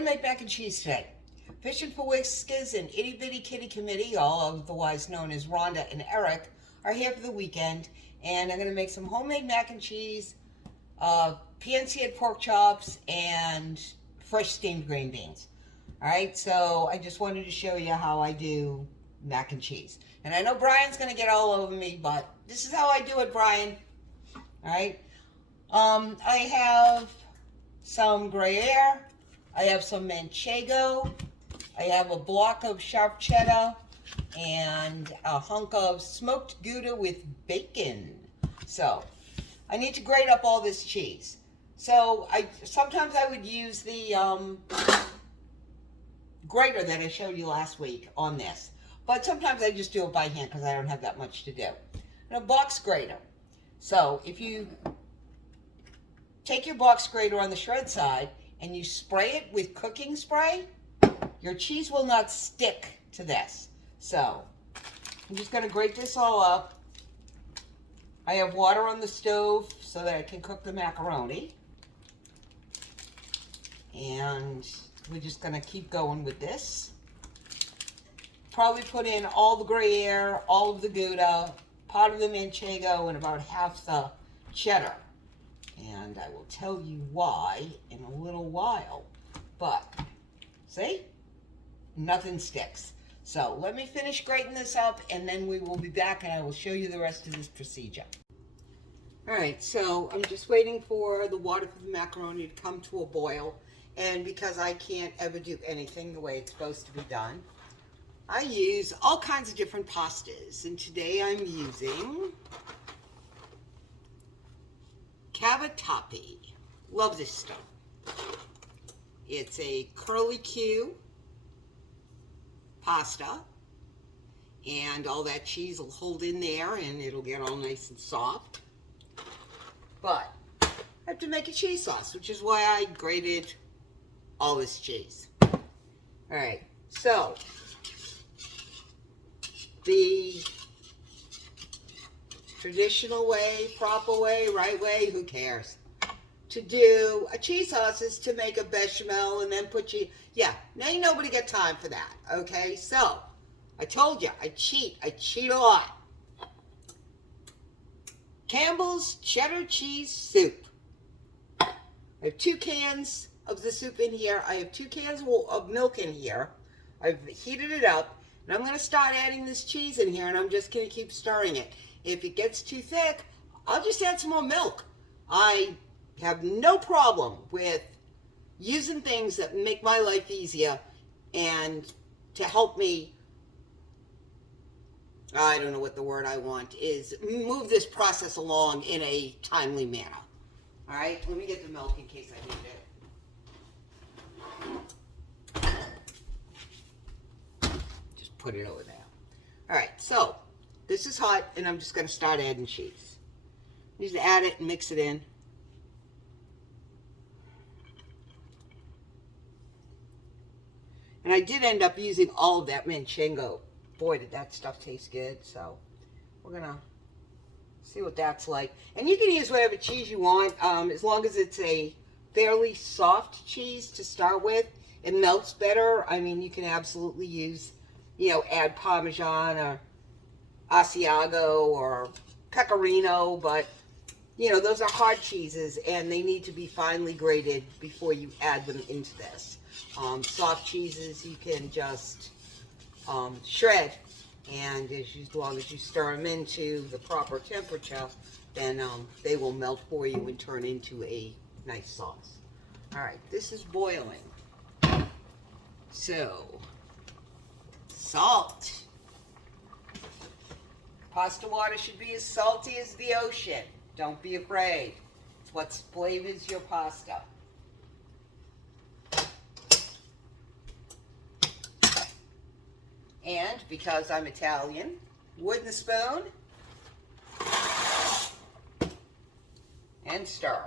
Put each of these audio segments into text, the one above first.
to make mac and cheese today. Fishing for Whiskers and Itty Bitty Kitty Committee, all otherwise known as Rhonda and Eric, are here for the weekend, and I'm going to make some homemade mac and cheese, pan-seared pork chops, and fresh steamed green beans. Alright, so I just wanted to show you how I do mac and cheese. And I know Brian's going to get all over me, but this is how I do it, Brian. Alright, I have some Gruyere, I have some Manchego, I have a block of sharp cheddar, and a hunk of smoked Gouda with bacon. So, I need to grate up all this cheese. So, sometimes I would use the grater that I showed you last week on this. But sometimes I just do it by hand because I don't have that much to do. And a box grater. So, if you take your box grater on the shred side and you spray it with cooking spray, your cheese will not stick to this. So, I'm just going to grate this all up. I have water on the stove so that I can cook the macaroni. And we're just going to keep going with this. Probably put in all the Gruyere, all of the Gouda, part of the Manchego, and about half the cheddar. And I will tell you why in a little while. But, see? Nothing sticks. So, let me finish grating this up, and then we will be back, and I will show you the rest of this procedure. Alright, so I'm just waiting for the water for the macaroni to come to a boil. And because I can't ever do anything the way it's supposed to be done, I use all kinds of different pastas. And today I'm using cavatappi. Love this stuff. It's a curly Q pasta, and all that cheese will hold in there and it'll get all nice and soft. But I have to make a cheese sauce, which is why I grated all this cheese. Alright, so the traditional way, proper way, right way, who cares? To do a cheese sauce is to make a bechamel and then put cheese. Yeah, now ain't nobody got time for that, okay? So, I told you, I cheat a lot. Campbell's cheddar cheese soup. I have 2 cans of the soup in here. I have 2 cans of milk in here. I've heated it up, and I'm going to start adding this cheese in here, and I'm just going to keep stirring it. If it gets too thick, I'll just add some more milk. I have no problem with using things that make my life easier and to help me, I don't know what the word I want is, move this process along in a timely manner. All right, let me get the milk in case I need it. Just put it over there. All right, so this is hot, and I'm just going to start adding cheese. I need to add it and mix it in. And I did end up using all of that Manchego. Boy, did that stuff taste good. So we're going to see what that's like. And you can use whatever cheese you want, as long as it's a fairly soft cheese to start with. It melts better. I mean, you can absolutely use, add Parmesan or Asiago or Pecorino, but, those are hard cheeses, and they need to be finely grated before you add them into this. Soft cheeses you can just shred, and as long as you stir them into the proper temperature, then they will melt for you and turn into a nice sauce. Alright, this is boiling. So, salt. Pasta water should be as salty as the ocean. Don't be afraid. It's what flavors your pasta. And because I'm Italian, wooden spoon, and stir.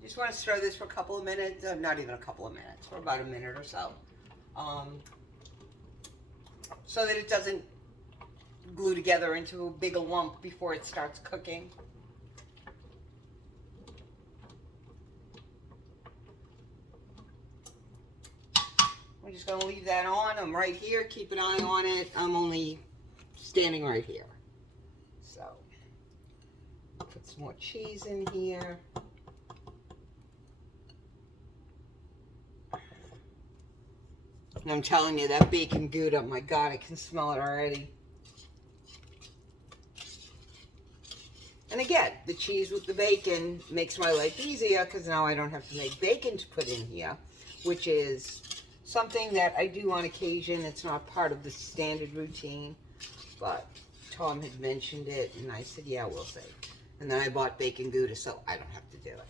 You just want to stir this for a couple of minutes, not even a couple of minutes, for about a minute or so. So that it doesn't glue together into a bigger lump before it starts cooking. I'm just going to leave that on. I'm right here. Keep an eye on it. I'm only standing right here. So, put some more cheese in here. And I'm telling you, that bacon Gouda, my God, I can smell it already. And again, the cheese with the bacon makes my life easier because now I don't have to make bacon to put in here, which is something that I do on occasion. It's not part of the standard routine, but Tom had mentioned it, and I said, yeah, we'll see. And then I bought bacon Gouda, so I don't have to do it.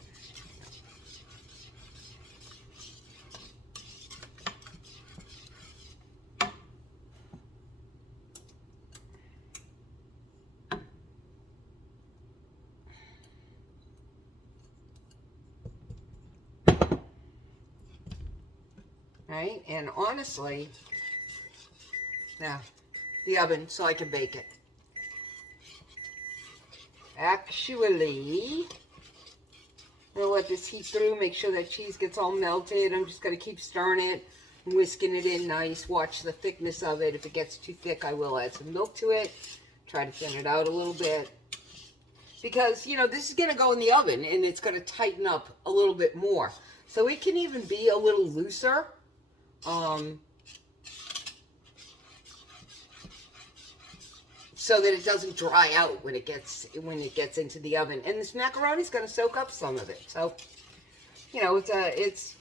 Right? And honestly, now the oven so I can bake it. Actually, I'm going to let this heat through, make sure that cheese gets all melted. I'm just going to keep stirring it, whisking it in nice. Watch the thickness of it. If it gets too thick, I will add some milk to it. Try to thin it out a little bit. Because, you know, this is going to go in the oven, and it's going to tighten up a little bit more. So it can even be a little looser. So that it doesn't dry out when it gets into the oven. And this macaroni is going to soak up some of it. So, you know, it's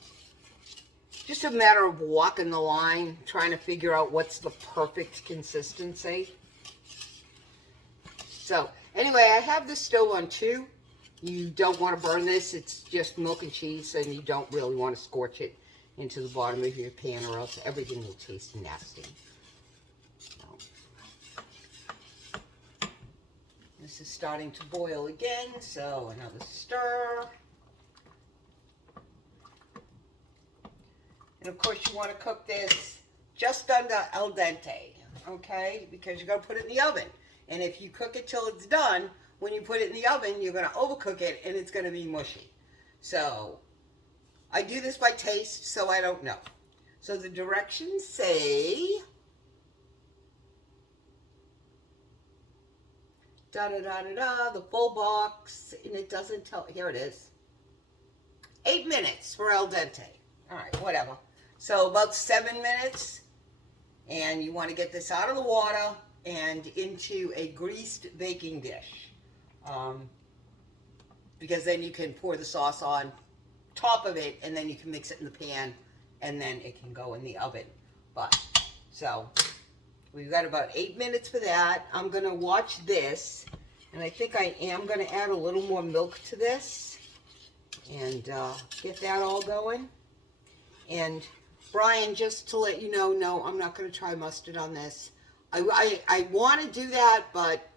just a matter of walking the line, trying to figure out what's the perfect consistency. So, anyway, I have this stove on 2. You don't want to burn this. It's just milk and cheese, and you don't really want to scorch it into the bottom of your pan, or else everything will taste nasty. This is starting to boil again, so another stir. And of course you want to cook this just under al dente, okay? Because you're going to put it in the oven. And if you cook it till it's done, when you put it in the oven, you're going to overcook it and it's going to be mushy. So, I do this by taste, so I don't know. So the directions say, da-da-da-da-da, the full box, and it doesn't tell, here it is. 8 minutes for al dente. All right, whatever. So about 7 minutes, and you want to get this out of the water and into a greased baking dish. Because then you can pour the sauce on top of it, and then you can mix it in the pan, and then it can go in the oven. But, so, we've got about 8 minutes for that. I'm going to watch this, and I think I am going to add a little more milk to this, and get that all going. And, Brian, just to let you know, no, I'm not going to try mustard on this. I want to do that, but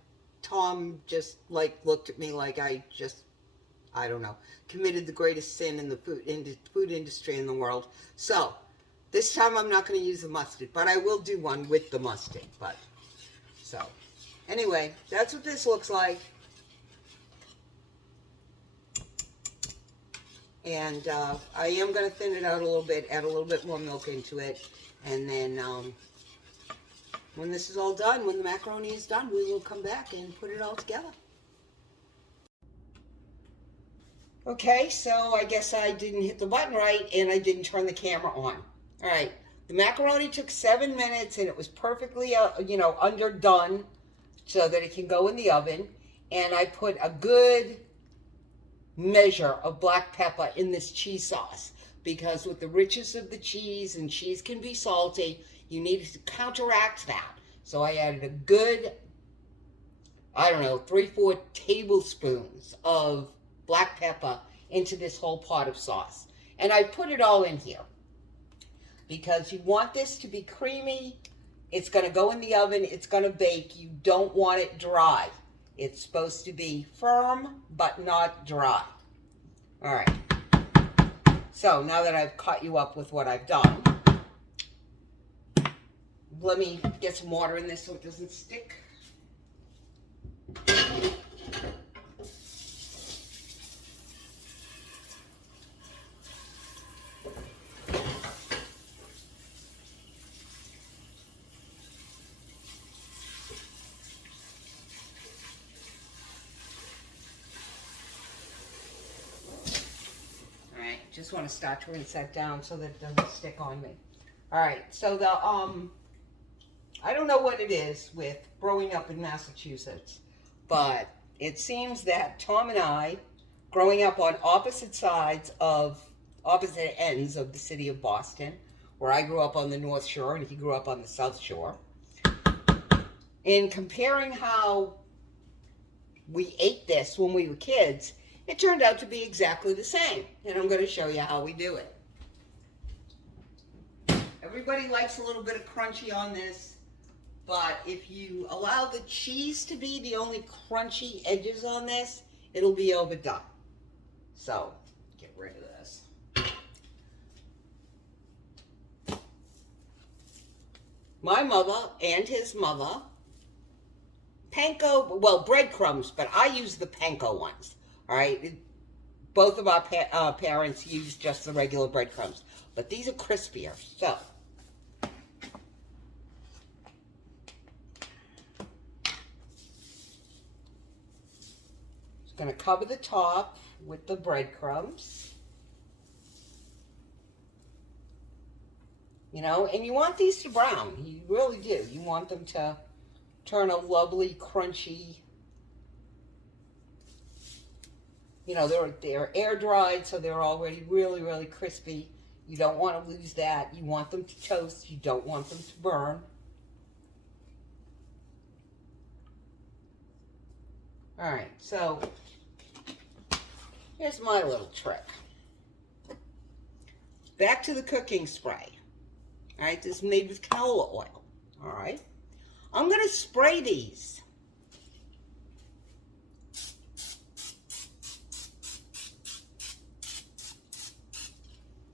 Tom just, like, looked at me like I don't know, committed the greatest sin in the food industry in the world. So, this time I'm not going to use the mustard, but I will do one with the mustard. But, so, anyway, that's what this looks like. And I am going to thin it out a little bit, add a little bit more milk into it, and then when this is all done, when the macaroni is done, we will come back and put it all together. Okay, so I guess I didn't hit the button right, and I didn't turn the camera on. All right, the macaroni took 7 minutes, and it was perfectly, underdone so that it can go in the oven. And I put a good measure of black pepper in this cheese sauce, because with the richness of the cheese, and cheese can be salty, you need to counteract that. So I added a good, 3-4 tablespoons of black pepper into this whole pot of sauce. And I put it all in here because you want this to be creamy. It's going to go in the oven. It's going to bake. You don't want it dry. It's supposed to be firm but not dry. All right. So now that I've caught you up with what I've done, let me get some water in this so it doesn't stick. just want to start to rinse that down so that it doesn't stick on me. All right, so I don't know what it is with growing up in Massachusetts, but it seems that Tom and I, growing up on opposite ends of the city of Boston, where I grew up on the North Shore and he grew up on the South Shore, in comparing how we ate this when we were kids, it turned out to be exactly the same. And I'm going to show you how we do it. Everybody likes a little bit of crunchy on this, but if you allow the cheese to be the only crunchy edges on this, it'll be overdone. So, get rid of this. My mother and his mother, panko, well, breadcrumbs, but I use the panko ones, all right? Both of our parents use just the regular breadcrumbs, but these are crispier, so. Just gonna cover the top with the breadcrumbs. You know, and you want these to brown. You really do. You want them to turn a lovely, crunchy, you know, they're air dried, so they're already really, really crispy. You don't want to lose that. You want them to toast. You don't want them to burn. All right, so here's my little trick. Back to the cooking spray. All right, this is made with canola oil. All right, I'm going to spray these.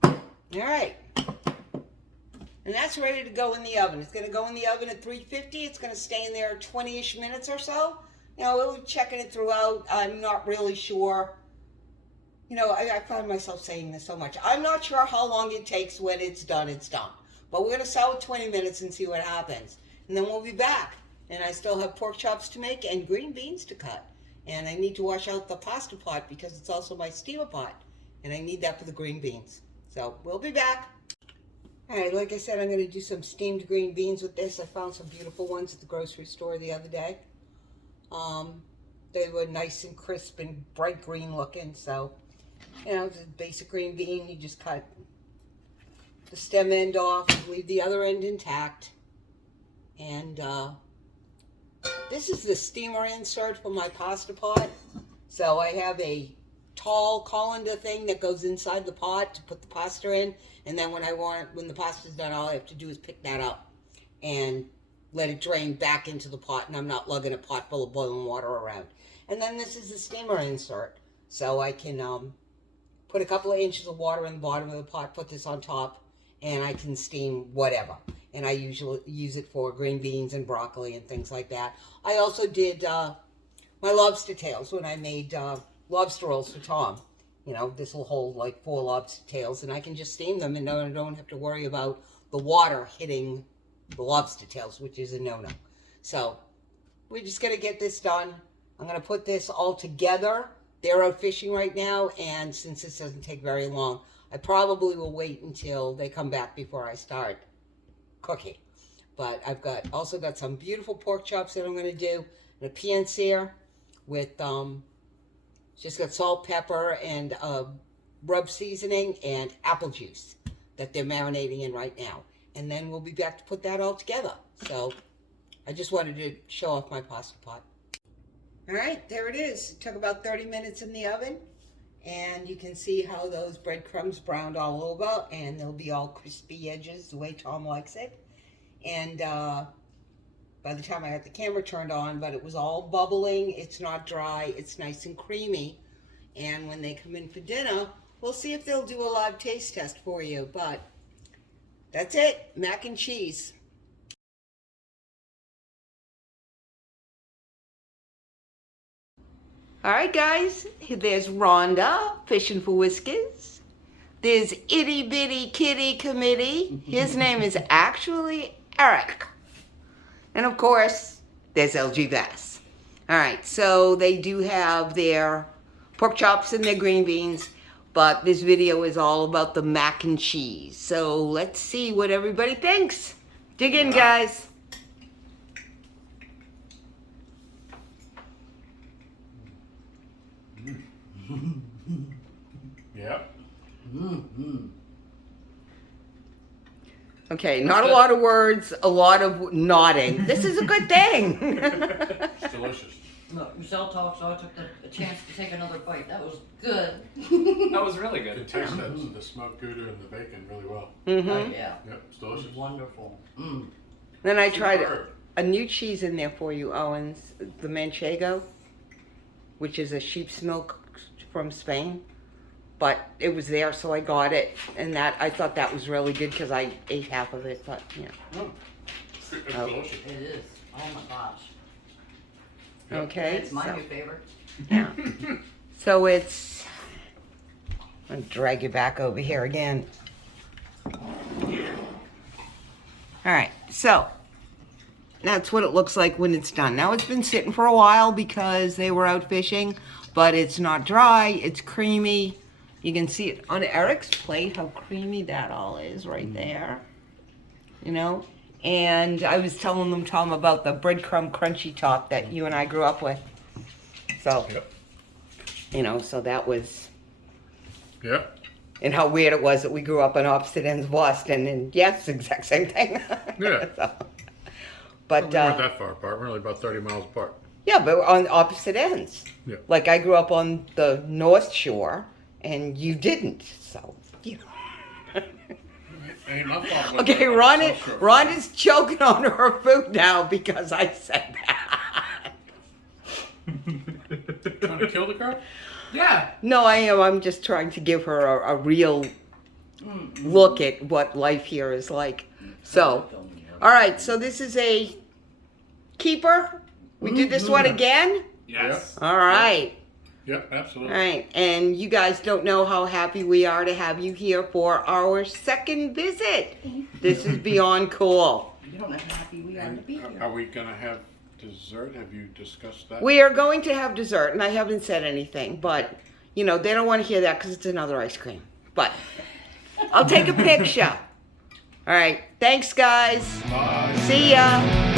All right, and that's ready to go in the oven. It's going to go in the oven at 350. It's going to stay in there 20-ish minutes or so. You know, we'll be checking it throughout. I'm not really sure. You know, I find myself saying this so much. I'm not sure how long it takes. When it's done, it's done. But we're going to sell it 20 minutes and see what happens. And then we'll be back. And I still have pork chops to make and green beans to cut. And I need to wash out the pasta pot because it's also my steamer pot. And I need that for the green beans. So we'll be back. All right, like I said, I'm going to do some steamed green beans with this. I found some beautiful ones at the grocery store the other day. They were nice and crisp and bright green looking. So, you know, it's a basic green bean. You just cut the stem end off, leave the other end intact. And this is the steamer insert for my pasta pot. So I have a tall colander thing that goes inside the pot to put the pasta in. And then when the pasta's done, all I have to do is pick that up and let it drain back into the pot, and I'm not lugging a pot full of boiling water around. And then this is the steamer insert. So I can put a couple of inches of water in the bottom of the pot, put this on top, and I can steam whatever. And I usually use it for green beans and broccoli and things like that. I also did my lobster tails when I made lobster rolls for Tom. You know, this will hold like 4 lobster tails, and I can just steam them, and I don't have to worry about the water hitting the lobster tails, which is a no-no. So we're just going to get this done. I'm going to put this all together. They're out fishing right now, and since this doesn't take very long, I probably will wait until they come back before I start cooking. But I've also got some beautiful pork chops that I'm going to do, and a pan-sear with just got salt, pepper, and rub seasoning and apple juice that they're marinating in right now. And then we'll be back to put that all together. So I just wanted to show off my pasta pot. All right, there it is. It took about 30 minutes in the oven. And you can see how those breadcrumbs browned all over. And they'll be all crispy edges the way Tom likes it. And by the time I got the camera turned on, but it was all bubbling. It's not dry. It's nice and creamy. And when they come in for dinner, we'll see if they'll do a live taste test for you. But that's it, mac and cheese. All right, guys, there's Rhonda fishing for whiskers. There's Itty Bitty Kitty Committee. His name is actually Eric. And of course, there's LG Bass. All right, so they do have their pork chops and their green beans. But this video is all about the mac and cheese. So let's see what everybody thinks. Dig in, guys. Yep. Okay, not a lot of words, a lot of nodding. This is a good thing. It's delicious. Look, Michelle talked, so I took a chance to take another bite. That was good. That was really You good. can taste that, the smoked gouda and the bacon really well. Mm-hmm. Oh, yeah. Yep, it's It was delicious. wonderful. Then I tried Superb. a new cheese in there for you, Owens, the Manchego, which is a sheep's milk from Spain. But it was there, so I got it, and that I thought that was really good because I ate half of it. But yeah, It's Oh. delicious. It is. Oh my gosh. Yep. okay. It's my so, new favorite. yeah. So it's. I'm gonna drag you back over here again. All right, so that's what it looks like when it's done. Now it's been sitting for a while because they were out fishing, but it's not dry. It's creamy. You can see it on Eric's plate how creamy that all is right there. You know? And I was telling them, Tom, about the breadcrumb crunchy top that you and I grew up with. So, Yep. you know, so that was, Yep. and how weird it was that we grew up on opposite ends of Boston. And yes, exact same thing. Yeah. So, But but, we weren't that far apart. We're only about 30 miles apart. yeah, but we're on opposite ends. Yeah. Like I grew up on the North Shore, and you didn't. So, you know. Ain't my fault. Okay, Rhonda's choking on her food now because I said that. Trying to kill the girl? Yeah. No, I am. I'm just trying to give her a real look at what life here is like. So, all right. So this is a keeper. We did this one again. Yes. All right. Yep, All absolutely. right. And you guys don't know how happy we are to have you here for our second visit. This is beyond cool. You don't know how happy we are to And be here. are we going to have dessert? Have you discussed that? We are going to have dessert, and I haven't said anything, but, you know, they don't want to hear that because it's another ice cream. But I'll take a picture. All right. Thanks, guys. Bye. See ya.